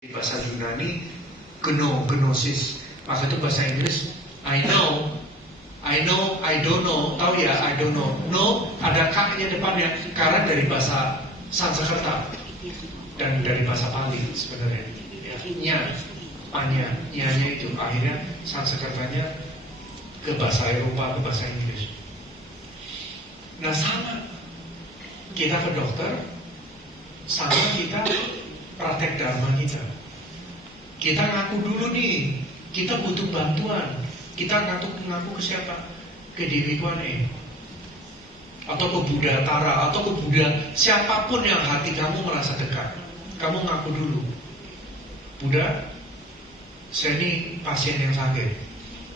Di bahasa Yunani gnosis, maka itu bahasa Inggris I know, I don't know, tahu ya, I don't know. No ada k-nya depannya karena dari bahasa Sanskerta dan dari bahasa Pali sebenarnya. Nya, anya, nya itu akhirnya Sanskertanya ke bahasa Eropa, ke bahasa Inggris. Nah sama, kita ke dokter, sama kita praktek dharma kita. Kita ngaku dulu nih, kita butuh bantuan. Kita ngaku ke siapa? Ke Dewi Kuan Yin, atau ke Buddha Tara, atau ke Buddha siapapun yang hati kamu merasa dekat. Kamu ngaku dulu, Buddha, saya ini pasien yang sakit.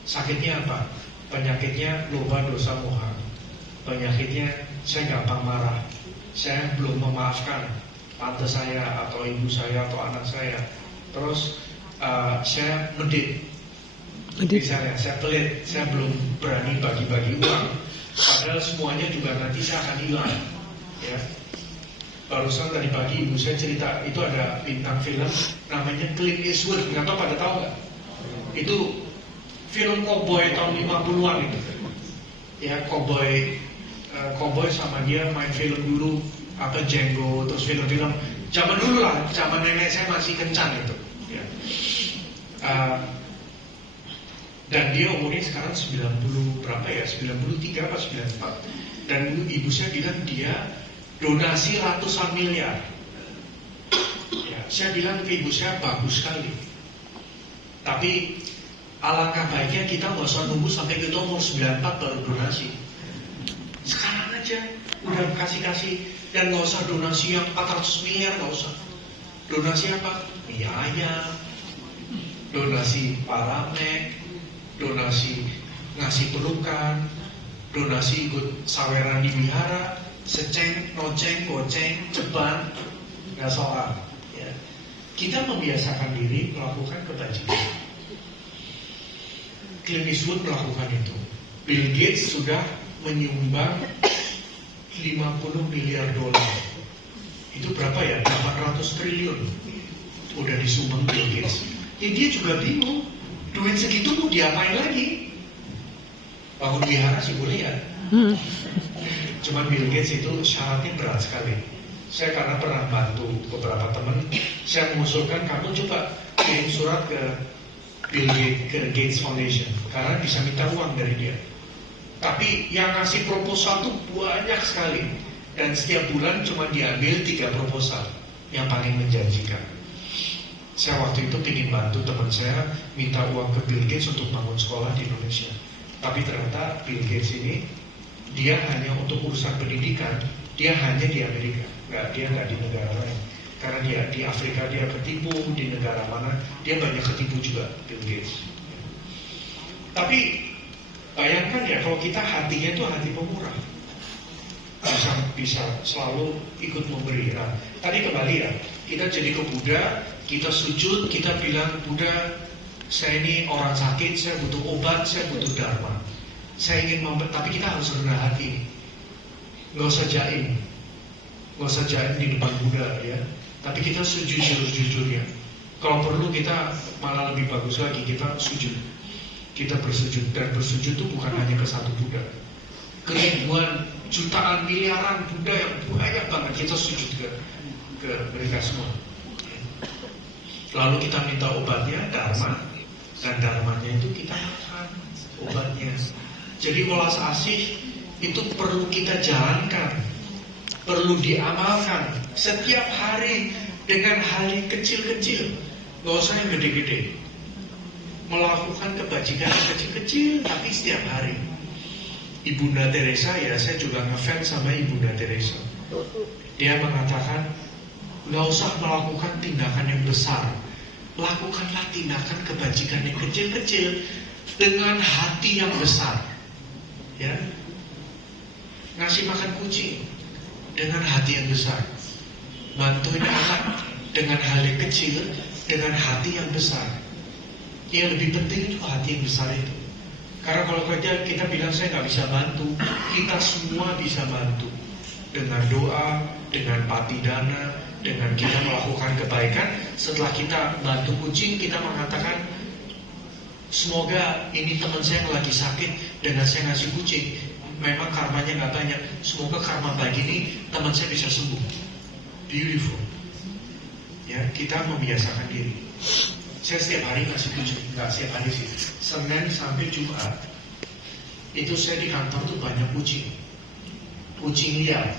Sakitnya apa? Penyakitnya loba dosa moha. Penyakitnya saya gampang marah. Saya belum memaafkan tante saya atau ibu saya atau anak saya. Terus saya medit, misalnya saya pelit, saya belum berani bagi-bagi uang, padahal semuanya juga nanti saya akan hilang. Ya, barusan tadi pagi ibu saya cerita, itu ada bintang film namanya Clint Eastwood, nggak tahu pada tahu nggak? Itu film cowboy tahun 50-an itu. Ya, cowboy sama dia main film dulu, apa Django, terus film-film zaman dulu lah, zaman nenek saya masih kencang itu. Ya. Dan dia umurnya sekarang 90 berapa ya, 93 apa 94. Dan dulu ibu saya bilang dia donasi ratusan miliar. Ya, saya bilang ke ibu saya bagus sekali. Tapi alangkah baiknya kita nggak usah nunggu sampai kita umur 94 baru donasi. Sekarang aja udah kasih dan nggak usah donasi yang 400 miliar, nggak usah. Donasi apa? Mie ayam, donasi paramek, donasi ngasih pelukan, donasi ikut saweran di wihara, seceng, noceng, goceng, ceban, nggak soal. Ya. Kita membiasakan diri melakukan kebajikan. Clint Eastwood melakukan itu. Bill Gates sudah menyumbang 50 miliar dolar. Itu berapa ya? 800 triliun udah disumbang Bill Gates. Ya, dia juga bingung, duit segitu mau diapain lagi? Bangun wihara sih boleh ya. Cuman Bill Gates itu syaratnya berat sekali. Saya karena pernah bantu beberapa teman, saya mengusulkan kamu coba kirim surat ke Bill Gates, ke Gates Foundation, karena bisa minta uang dari dia. Tapi yang ngasih proposal tuh banyak sekali, dan setiap bulan cuma diambil 3 proposal yang paling menjanjikan. Saya waktu itu ingin bantu teman saya minta uang ke Bill Gates untuk bangun sekolah di Indonesia. Tapi ternyata Bill Gates ini dia hanya untuk urusan pendidikan, dia hanya di Amerika, dia nggak di negara lain. Karena dia di Afrika dia ketipu, di negara mana dia banyak ketipu juga Bill Gates. Tapi bayangkan ya kalau kita hatinya itu hati pemurah, bisa selalu ikut memberi. Nah, tadi kembali ya, kita jadi ke Buddha, kita sujud, kita bilang Buddha, saya ini orang sakit, saya butuh obat, saya butuh dharma. Saya ingin tapi kita harus rendah hati, nggak usah jaim di depan Buddha ya. Tapi kita sujud jujur-jujurnya. Kalau perlu kita malah lebih bagus lagi, kita sujud. Kita bersujud, dan bersujud itu bukan hanya ke satu Buddha. Keribuan, jutaan, miliaran Buddha yang banyak banget, kita sujud ke mereka semua. Lalu kita minta obatnya, dharma, dan dharmanya itu kita makan obatnya. Jadi welas asih itu perlu kita jalankan, perlu diamalkan setiap hari dengan hal yang kecil-kecil, nggak usah yang gede-gede. Melakukan kebajikan yang kecil-kecil tapi setiap hari. Ibunda Teresa ya, saya juga ngefans sama Ibunda Teresa. Dia mengatakan nggak usah melakukan tindakan yang besar, lakukanlah tindakan kebajikan yang kecil-kecil dengan hati yang besar. Ya, ngasih makan kucing dengan hati yang besar, bantuin anak dengan hal yang kecil dengan hati yang besar. Yang lebih penting itu hati yang besar itu. Karena kalau kita bilang saya nggak bisa bantu, kita semua bisa bantu dengan doa, dengan patidana, dengan kita melakukan kebaikan. Setelah kita bantu kucing, kita mengatakan, semoga ini teman saya yang lagi sakit, dengan saya ngasih kucing, memang karmanya nggak banyak, semoga karma baik ini teman saya bisa sembuh. Beautiful. Ya, kita membiasakan diri. Saya setiap hari ngasih kucing, nggak setiap hari sih, Senin sampai Jumat itu saya di kantor tuh banyak kucing liar.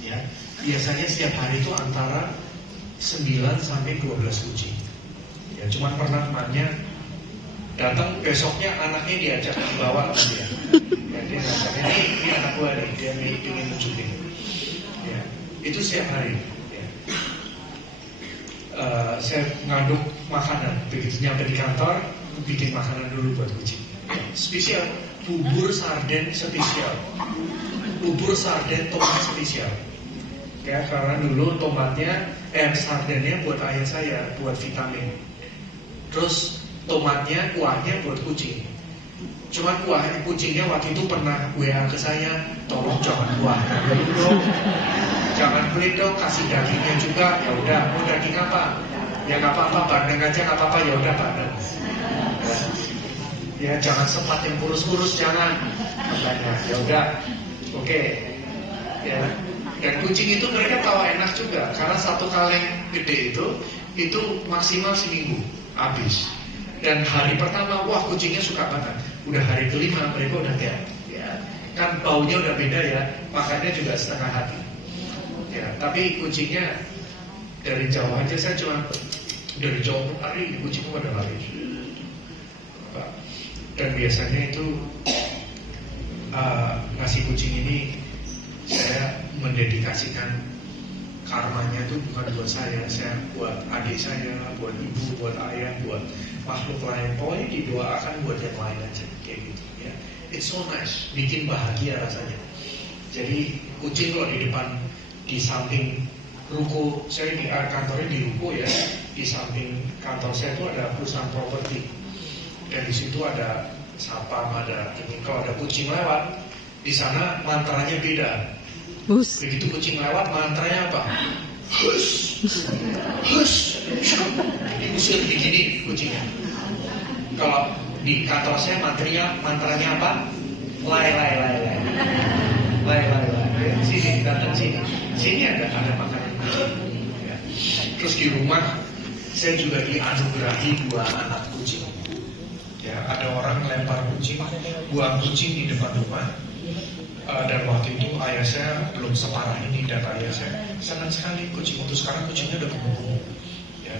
Ya, biasanya setiap hari itu antara 9 sampai 12 kucing. Ya, cuman pernah temannya datang, besoknya anaknya diajak bawa sama dia. Ya, dia ngajak, ini anak gua nih, dia ingin nunjukin. Ya, itu setiap hari. Ya. Saya ngaduk makanan, begitu nyampe di kantor, bikin makanan dulu buat kucing. Spesial, bubur sarden spesial, bubur sarden tomat spesial. Ya, karena dulu sardennya buat ayah saya, buat vitamin. Terus tomatnya, kuahnya buat kucing. Cuman kucingnya waktu itu pernah WA ke saya, tolong jangan kuahnya dulu dong, jangan pelit dong, kasih dagingnya juga. Ya udah, mau daging apa? Ya nggak apa-apa, bandeng aja nggak apa-apa. Ya udah bandeng. Ya jangan sempat yang kurus-kurus, jangan. Katanya, ya udah, oke. Ya. Dan kucing itu mereka tahu enak juga, karena satu kaleng gede itu maksimal seminggu habis. Dan hari pertama, wah kucingnya suka banget. Udah hari kelima mereka udah kayak, ya kan baunya udah beda ya, makannya juga setengah hati. Ya, tapi kucingnya dari jauh aja, saya cuma dari jauh lari, kucingnya pada lari. Dan biasanya itu ngasih kucing ini saya mendedikasikan karmanya itu bukan buat saya buat adik saya, buat ibu, buat ayah, buat makhluk lain. Pokoknya didoakan buat yang lain aja, kayak gitu ya. It's so nice, bikin bahagia rasanya. Jadi kucing kalau di depan, di samping ruko, saya di kantornya di ruko ya, di samping kantor saya itu ada perusahaan properti, dan di situ ada satpam, ada ini. Kalau ada kucing lewat, di sana mantranya beda. Begitu kucing lewat, mantranya apa? Hus, hus, diusir begini kucingnya. Kalau di kantor saya mantranya apa? Lai. Sini, datang sini. Sini ada makanan kucing. Ya. Terus di rumah saya juga dianugerahi 2 anak kucing. Ya, ada orang lempar kucing, buang kucing di depan rumah. Dan waktu itu ayah saya belum separah ini, dan ayah saya sangat sekali kucing itu. Sekarang kucingnya udah gemuk. Ya.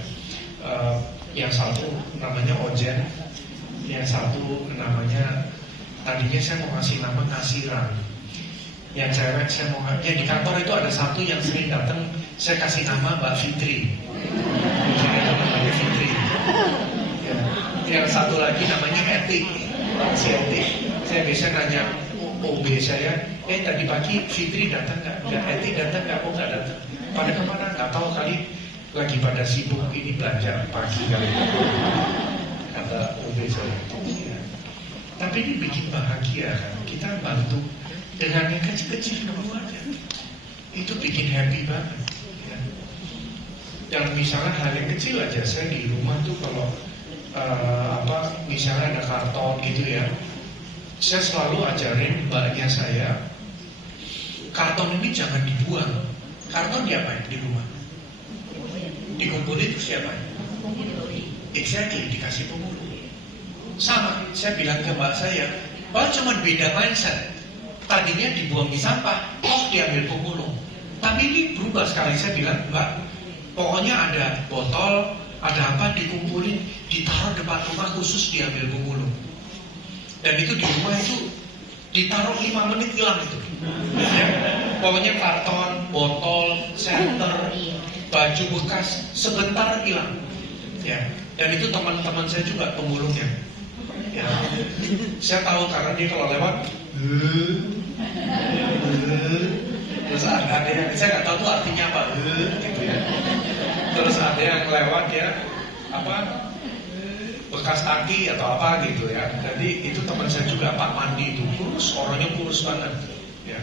Yang satu namanya Ojen, yang satu namanya, tadinya saya mau ngasih nama Nasiran. Yang cewek saya mau, ya di kantor itu ada satu yang sering datang, saya kasih nama Mbak Fitri. Kucingnya itu namanya Fitri. Ya. Yang satu lagi namanya Eti, si Eti. Saya biasa nanya OB saya, tadi pagi Fitri datang nggak? Eti datang nggak? Kok nggak datang? Pada kemana? Nggak tahu, kali lagi pada sibuk ini belanja pagi kali. Kata OB saya. Ya. Tapi ini bikin bahagia kan? Kita bantu dengan yang kecil-kecil dulu aja. Itu bikin happy banget. Ya. Dan misalnya hal yang kecil aja, saya di rumah tuh kalau misalnya ada karton gitu ya, saya selalu ajarin mbaknya saya, karton ini jangan dibuang. Karton diapain di rumah? Dikumpulin terus diapain? Exactly, dikasih pemulung. Sama, saya bilang ke mbak saya, cuma beda mindset. Tadinya dibuang di sampah, diambil pemulung. Tapi ini berubah sekali. Saya bilang, mbak, pokoknya ada botol, ada apa, dikumpulin, ditaruh depan rumah khusus diambil pemulung. Dan itu di rumah itu ditaruh 5 menit hilang itu. Ya. Pokoknya karton, botol, senter, baju bekas sebentar hilang. Ya. Dan itu teman-teman saya juga pemulungnya. Ya. Saya tahu karena dia kalau lewat, terus ada yang saya nggak tahu tuh artinya apa, gitu ya. Terus ada yang lewat ya, bekas tangki atau apa gitu ya. Jadi itu teman saya juga, Pak Mandi itu kurus, orangnya kurus banget ya.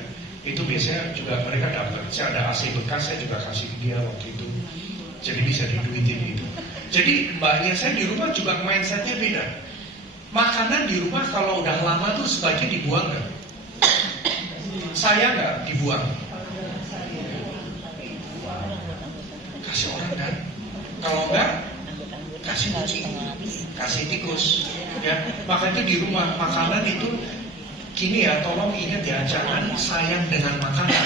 Itu biasanya juga mereka dapat. Saya ada AC bekas, saya juga kasih ke dia waktu itu. Jadi bisa diduitin gitu. Jadi mbaknya saya di rumah juga mindsetnya beda. Makanan di rumah kalau udah lama tuh sebaiknya dibuang kan? Saya nggak dibuang. Kasih orang kan? Kalau enggak, kasih kucing, kasih tikus. Ya, makanya di rumah makanan itu gini ya, tolong ingat ya, jangan sayang dengan makanan.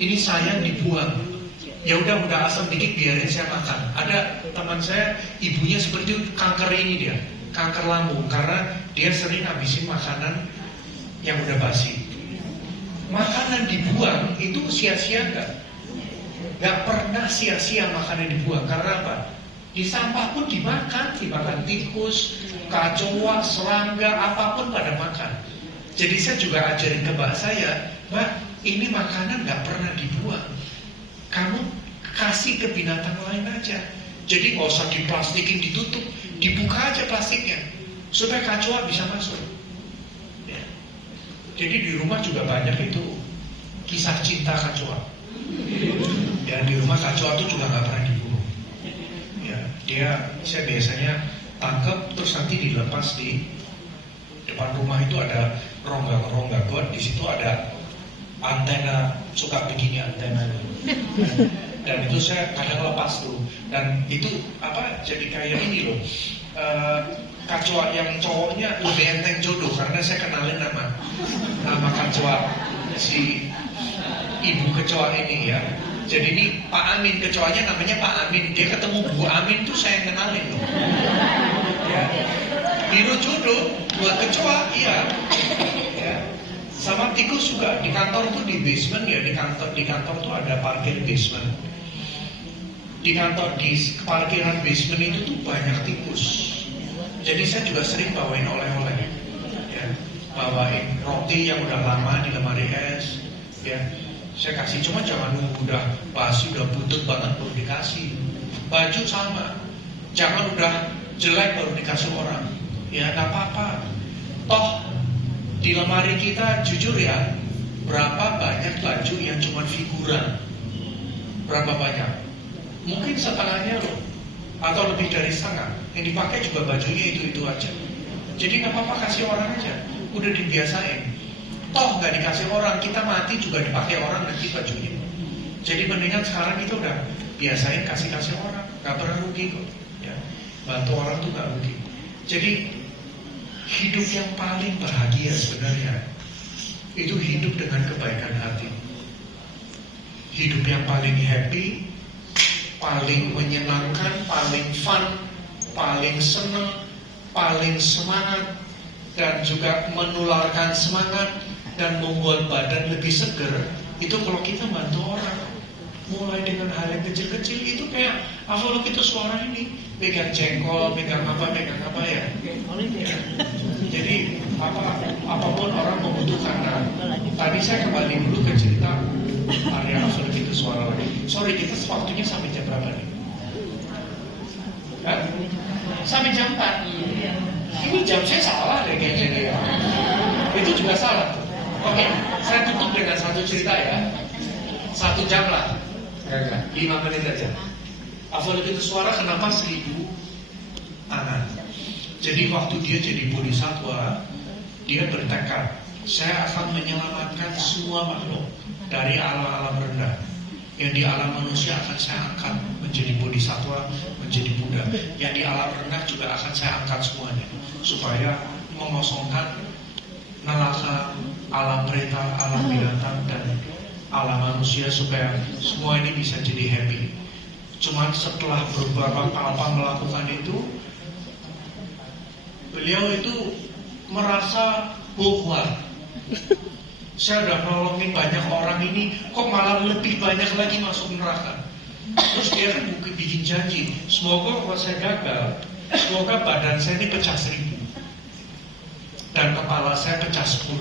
Ini sayang dibuang. Ya udah asam dikit biarin saya makan. Ada teman saya, ibunya seperti itu, kanker ini dia, kanker lambung karena dia sering habisin makanan yang udah basi. Makanan dibuang itu sia-sia enggak? Nggak pernah sia-sia makanan dibuang. Karena apa? Di sampah pun dimakan tikus, kecoa, serangga, apapun pada makan. Jadi saya juga ajarin ke mbak saya, mbak, ini makanan nggak pernah dibuang. Kamu kasih ke binatang lain aja. Jadi nggak usah diplastikin, ditutup, dibuka aja plastiknya supaya kecoa bisa masuk. Ya. Jadi di rumah juga banyak itu kisah cinta kecoa. Ya, di rumah kecoa itu juga nggak pernah dibunuh. Ya, saya biasanya tangkap terus nanti dilepas di depan rumah itu ada rongga buat di situ ada antena, suka begini antena. Dan itu saya kadang lepas tuh. Dan itu jadi kayak ini loh. Kecoa yang cowoknya lebih enteng jodoh karena saya kenalin nama kecoa si ibu kecoa ini ya. Jadi ini Pak Amin, kecoanya namanya Pak Amin. Dia ketemu Bu Amin tuh saya kenalin loh. Ya. Biro jodoh buat kecoa, iya. Ya. Sama tikus juga di kantor tuh di basement ya, di kantor tuh ada parkir basement. Di kantor di parkiran basement itu tuh banyak tikus. Jadi saya juga sering bawain oleh-oleh. Ya. Bawain roti yang udah lama di lemari es, ya. Saya kasih, cuma jangan nunggu udah basi, udah butut banget baru dikasih. Baju sama, jangan udah jelek baru dikasih orang. Ya nggak apa-apa. Toh di lemari kita jujur ya, berapa banyak baju yang cuma figuran? Berapa banyak? Mungkin setengahnya loh, atau lebih dari setengah. Yang dipakai juga bajunya itu aja. Jadi nggak apa-apa, kasih orang aja. Udah dibiasain. Toh nggak dikasih orang, kita mati juga dipakai orang nanti bajunya. Jadi mendingan sekarang kita udah biasain kasih orang, nggak pernah rugi kok. Ya. Bantu orang tuh nggak rugi. Jadi hidup yang paling bahagia sebenarnya itu hidup dengan kebaikan hati. Hidup yang paling happy, paling menyenangkan, paling fun, paling senang, paling semangat, dan juga menularkan semangat dan membuat badan lebih seger, itu kalau kita bantu orang. Mulai dengan hal yang kecil-kecil itu kayak kalau kita suara ini pegang jengkol, pegang apa ya. Jadi apapun orang membutuhkan. Nah, tadi saya kembali dulu ke cerita area kalau kita suara lagi. Sorry, kita waktunya sampai jam berapa nih? Sampai jam 4. Ini jam saya salah deh kayaknya. Itu juga salah. Oke, saya tutup dengan satu cerita ya. 1 jam lah. 5 menit aja. Afal itu suara kenapa 1000 anak. Jadi waktu dia jadi bodhisattva, dia bertekad, saya akan menyelamatkan semua makhluk dari alam-alam rendah. Yang di alam manusia akan saya angkat menjadi bodhisattva, menjadi Buddha. Yang di alam rendah juga akan saya angkat semuanya, supaya mengosongkan neraka, alam preta, alam binatang, dan alam manusia, supaya semua ini bisa jadi happy. Cuman setelah beberapa kali melakukan itu, beliau itu merasa bahwa saya udah nolongin banyak orang ini, kok malah lebih banyak lagi masuk neraka. Terus dia kan bikin janji, semoga kalau saya gagal, semoga badan saya ini pecah 1000 dan kepala saya pecah 10.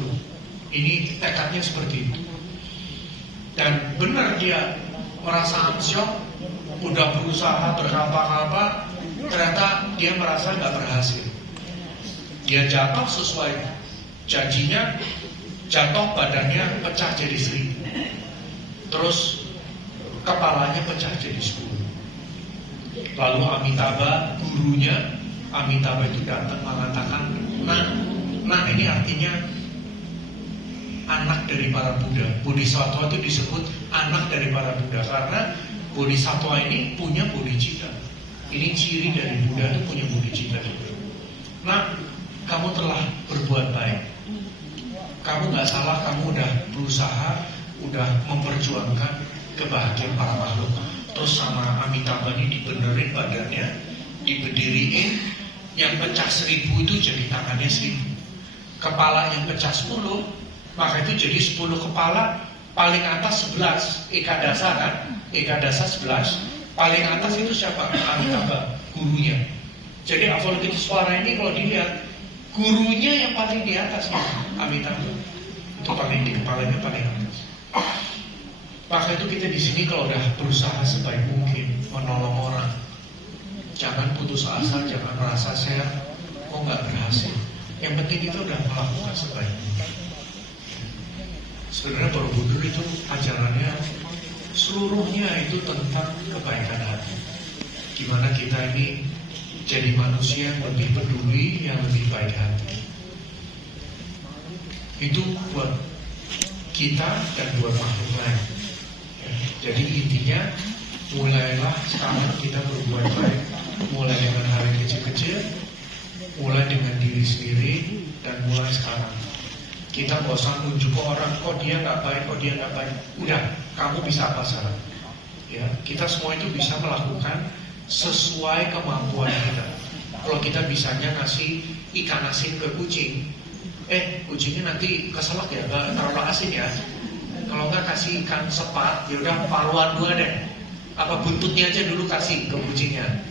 Ini tekadnya seperti itu. Dan benar dia merasa ansyok, udah berusaha berkapa-kapa, ternyata dia merasa nggak berhasil. Dia jatuh sesuai janjinya, Jatuh badannya pecah jadi 1000. Terus kepalanya pecah jadi 10. Lalu Amitabha, gurunya Amitabha itu datang mengatakan, nah ini artinya anak dari para Buddha. Bodhisattva itu disebut anak dari para Buddha karena Bodhisattva ini punya bodhicitta. Ini ciri dari Buddha itu punya bodhicitta juga. Nah, kamu telah berbuat baik. Kamu gak salah, kamu udah berusaha, udah memperjuangkan kebahagiaan para makhluk. Terus sama Amitabha ini dibenerin badannya, diberdiriin. Yang pecah 1000 itu jadi tangannya 1000. Kepala yang pecah 10, maka itu jadi 10 kepala. Paling atas 11, Ekadasa kan? Ekadasa 11. Paling atas itu siapa? Amitabha, gurunya. Jadi Avalokitesvara ini kalau dilihat, gurunya yang paling di atas ya, Amitabha. Itu paling di kepalanya paling atas. Maka itu kita di sini kalau udah berusaha sebaik mungkin menolong orang, jangan putus asa, jangan merasa saya kok nggak berhasil. Yang penting kita udah melakukan sebaik mungkin. Sebenarnya Borobudur itu ajarannya seluruhnya itu tentang kebaikan hati. Gimana kita ini jadi manusia yang lebih peduli, yang lebih baik hati. Itu buat kita dan buat makhluk lain. Jadi intinya, mulailah sekarang kita berbuat baik. Mulai dengan hal yang kecil-kecil, mulai dengan diri sendiri, dan mulai sekarang. Kita gak usah nunjuk ke orang, kok dia gak baik, kok dia gak baik. Udah, kamu bisa apa sekarang? Ya, kita semua itu bisa melakukan sesuai kemampuan kita. Kalau kita bisanya ngasih ikan asin ke kucing, kucingnya nanti keselak ya, gak terlalu asin ya. Kalau nggak kasih ikan sepat, ya udah paruan 2 deh. Apa buntutnya aja dulu kasih ke kucingnya.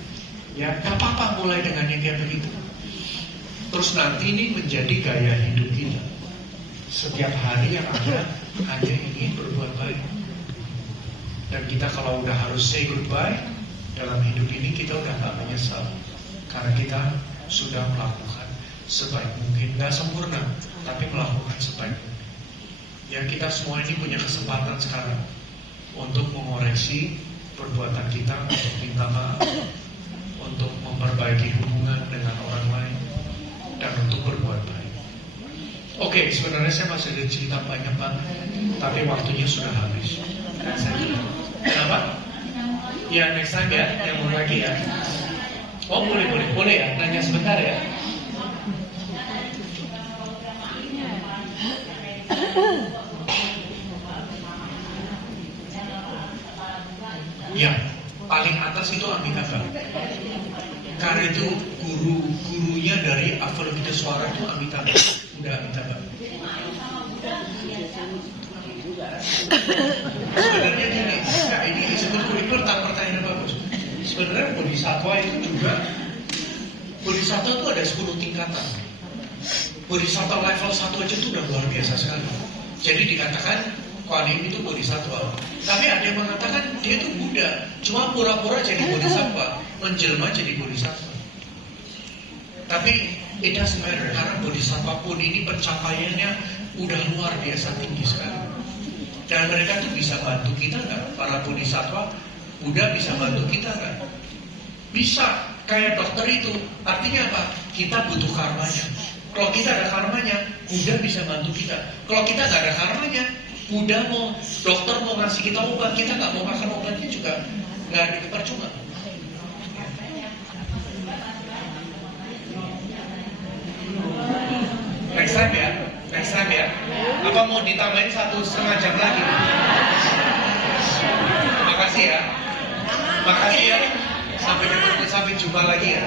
Ya, nggak apa-apa mulai dengan yang kayak begitu. Terus nanti ini menjadi gaya hidup kita. Setiap hari yang ada hanya ingin berbuat baik. Dan kita kalau udah harus say goodbye dalam hidup ini, kita udah nggak menyesal karena kita sudah melakukan sebaik mungkin. Nggak sempurna, tapi melakukan sebaik mungkin. Ya, kita semua ini punya kesempatan sekarang untuk mengoreksi perbuatan kita, untuk minta maaf, untuk memperbaiki hubungan dengan orang lain, dan untuk berbuat baik. Oke, sebenarnya saya masih ada cerita banyak banget, tapi waktunya sudah habis. Kenapa? Ya, next time ya, yang mau lagi ya. Oh, boleh ya, nanya sebentar ya. Ya, paling atas itu Amitabha. Karena itu gurunya dari Avalokitesvara itu Amitabha. Udah Amitabha. Sebenarnya gini, nah ini sebetulnya pertanyaan bagus. Sebenarnya Bodhisattva itu juga, Bodhisattva itu ada 10 tingkatan. Bodhisattva level 1 aja itu udah luar biasa sekali. Jadi dikatakan Kuan Yin itu Bodhisattva. Tapi ada yang mengatakan dia itu Buddha, cuma pura-pura jadi Bodhisattva, menjelma jadi Bodhisattva. Tapi it doesn't matter, karena Bodhisattva pun ini pencapaiannya udah luar biasa tinggi sekali. Dan mereka tuh bisa bantu kita nggak? Para Bodhisattva, Buddha bisa bantu kita nggak? Bisa, kayak dokter itu. Artinya apa? Kita butuh karmanya. Kalau kita ada karmanya, Buddha bisa bantu kita. Kalau kita nggak ada karmanya, dokter mau ngasih kita obat, kita nggak mau makan obatnya juga nggak ada percuma. Next time ya. Apa mau ditambahin 1,5 jam lagi? Makasih ya. Sampai jumpa lagi ya.